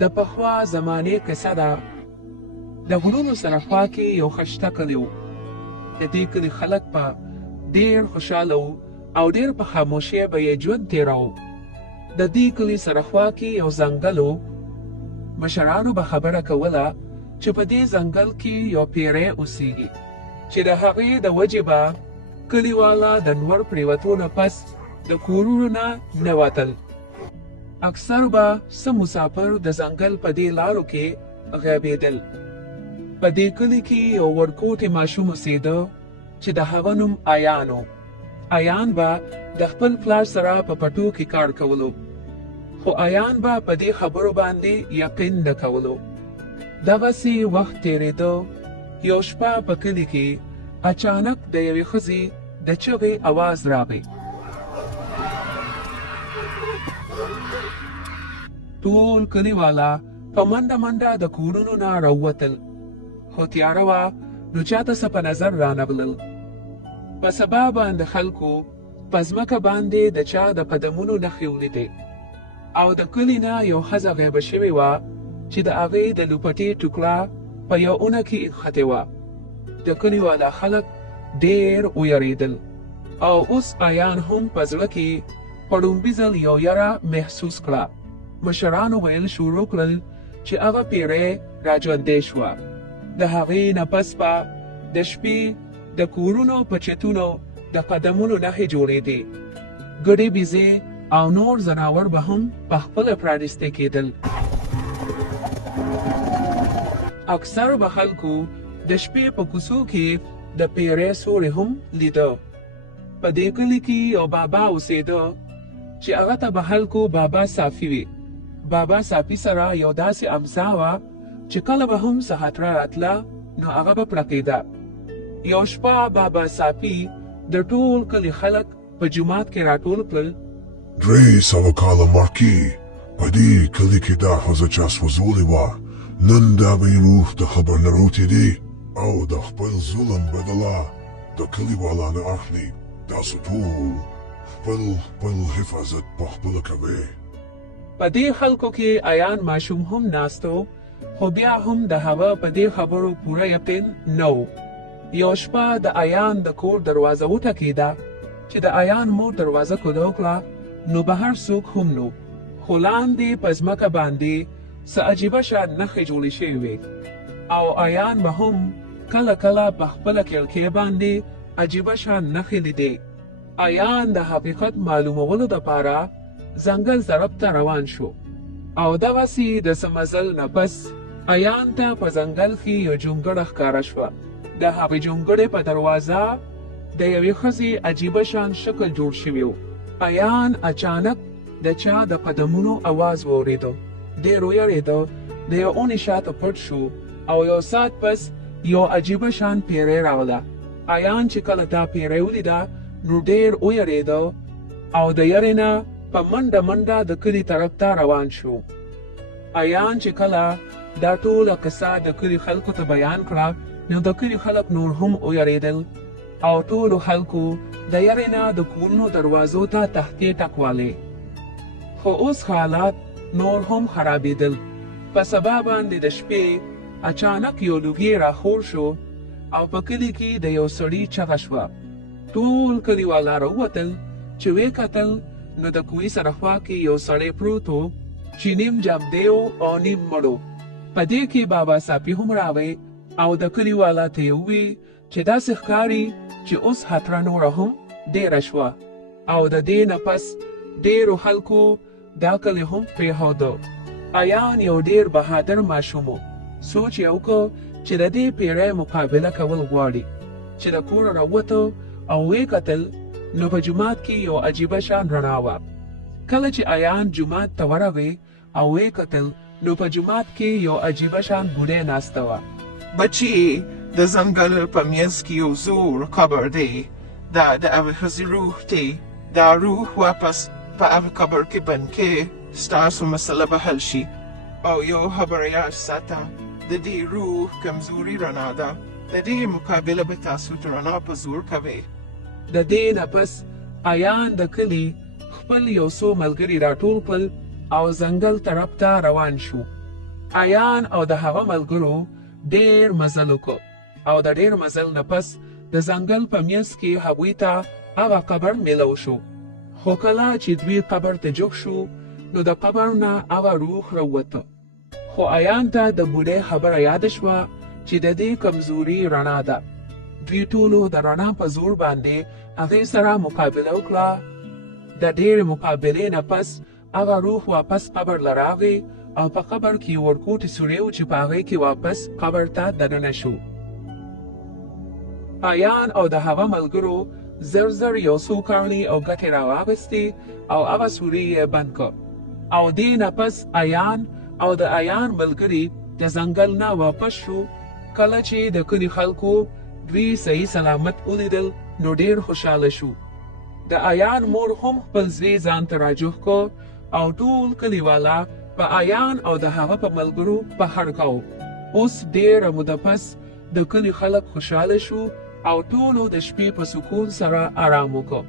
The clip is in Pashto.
د پخوا زمانې کیسه ده. د غرونو سره خوا کې یو خشته کلی و. د دې کلي خلک په ډېر خوشحاله وو او ډېر په خاموشۍ به یې ژوند تېراوه. د دې کلي سره خوا کې یو ځنګل و. مشرانو به خبره کوله چې په دې ځنګل کې یو پیری اوسیږي چې د هغې د وجې به کلیواله د نور پرېوتو نه پس د کورونو نه نه وتل. اکثر به څه مسافر د ځنګل په دې لارو کې غیبېدل. په دې کلي کې یو ورکوټی ماشوم اوسېده چې د هغه نوم ایان و. ایان به د خپل پلار سره په پټو کې کار کولو، خو ایان به په دې خبرو باندې یقین نه کولو. دغسې وخت تېرېده. یو شپه په کلي کې اچانک د یوې ښځې د چغې اواز راغی. ټول کلیواله په منډه منډه د کورونو نه راووتل، خو تیاره وه نو چاته څه په نظر رانغلل. په سبا باندې خلکو په ځمکه باندې د چا د قدمونو نښې ولیدې او د کلي نه یو ښځه غیبه شوې وه چې د هغې د لوپټې ټوکړه په یو اونه کې ایښتې وه. د کلیواله خلک ډېر ویرېدل او اوس ایان هم په زړه کې په لومړي ځل یو یره محسوس کړه. مشرانو ویل شروع کړل چې هغه پیری راژوندۍ شوه. د هغې نه پس به د شپې د کورونو په چتونو د قدمونو نښې جوړېدې. ګډې بیزې او نور ځناور به هم په خپله پرانیستې کېدل. اکثر به خلکو د شپې په کوڅو کې د پیری سوری هم لیده. په دې کلي کې یو بابا اوسېده چې هغه ته به خلکو بابا صافي وي. بابا صافي سره یو داسې امسا وه چې کله به هم څه خطره راتله نو هغه به پړقېده. یو شپه بابا صافي د ټول کلي خلک په جومات کې راټول کړل. 300 کاله مخکې په دې کلي کې دا ښځه چا سوځولې وه، نن د هغې روح د خبر نه روتېدې او د خپل ظلم بدله د کلیوالو نه اخلي. تاسو ټول خپل حفاظت پخپله کوئ. په دې خلکو کې ایان ماشوم هم ناستو، خو بیا هم د هغه په دې خبرو پوره یقین نه و. یو شپه د ایان د کور دروازه وټکېده. چې د ایان مور دروازه کلو کړه نو بهر څوک هم نو، خو لاندې په ځمکه باندې څه عجیبه شان نښې جوړې شوې وې او ایان به هم کله کله په خپله کړکۍ باندې عجیبه شان نښې لیدې. ایان د حقیقت معلومولو دپاره ځنګل طرف ته روان شو او دغسې د څه مزل نه پس ایان ته په ځنګل کې یو جونګړه ښکاره شوه. د هغې جونګړې په دروازه د یوې ښځې عجیبه شان شکل جوړ شوی و. ایان اچانک د چا د قدمونو اواز واورېده. ډېر ویرېده، د یو اونې شاته پټ شو او یو ساعت پس یو عجیبه شان پیری راغله. ایان چې کله دا پیری ولیده نو ډېر ویرېده او د یرې نه په منډه منډه د کلي طرف ته روان شو. ایان چې کله دا ټوله قصه د کلي خلکو ته بیان کړه نو د کلي خلک نور هم ویرېدل او ټولو خلکو د یرې نه د کورونو دروازو ته تختې ټکولې. خو اوس حالات نور هم خرابېدل. په سبا باندې د شپې اچانک یو لوګی راخور شو او په کلي کې د یو سړي چغه شوه. ټول کلیواله راووتل چې ویې کتل نو د کوهي سره خوا کې یو سړی پروت و چې نیم جامدی و او نیم مړ و. په دې کې بابا صافي هم راغی او د کلیواله ته یې ووی چې داسې ښکاري چې اوس خطره نوره هم ډېره شوه او د دې نه پس ډېرو خلکو دا کلی هم پرېښوده. ایان یو ډېر بهادر ماشوم و. سوچ یې وکړ چې د دې پیری مقابله کول غواړي. چې د کوره راووته او ویې کتل نو په جومات کې یو عجیبه شان رڼا وه. کله چې ایان جومات ته ورغی او ویې کتل نو په جومات کې یو عجیبه شان بوډۍ ناسته وه. بچی، د ځنګل په منځ کې یو زوړ قبر دی. دا د هغې ښځې روح دی. دا روح واپس په هغه قبر کې بند کې ستاسو مسله به حل شي او یو خبره یاد ساته، د دې روح کمزوري رڼا ده. د دې مقابله به تاسو د رڼا په زور کوئ. د دې نه پس ایان د کلي خپل یو څو ملګري راټول کړل او ځنګل طرف ته روان شو. ایان او د هغه ملګرو ډیر مزل وکړ او د ډیر مزل نه پس د ځنګل په منځ کې هغوی ته هغه قبر میلو شو. خو کله چې دوی قبر ته جوخ شو نو د قبر نه هغه روح راووته. خو ایان ته د بوډۍ خبره یاد شوه چې د دې کمزوري رڼا ده. دوی ټولو د رڼا په زور باندې هغې سره مقابله وکړه. د ډېرې مقابلې نه پس هغه روح واپس قبر له راغی او په قبر کې ورکوټې سوری و چې په هغې کې واپس قبر ته دننه شو. ایان او د هغه ملګرو زر زر یو څو کاڼي او ګټې راواخیستې او هغه سوري یې بند کړ. او دې نه پس ایان او د ایان ملګري د ځنګل نه واپس شو. کله چې د کلي خلکو دوی صحیح سلامت ولیدل نو ډېر خوشحاله شو. د ایان مور هم خپل زوی ځان ته راجوخ کړ او ټول کلیوالا په ایان او د هغه په ملګرو فخر کاوه. اوس ډېره موده پس د کلي خلک خوشحاله شو او ټولو د شپې په سکون سره آرام وکړ.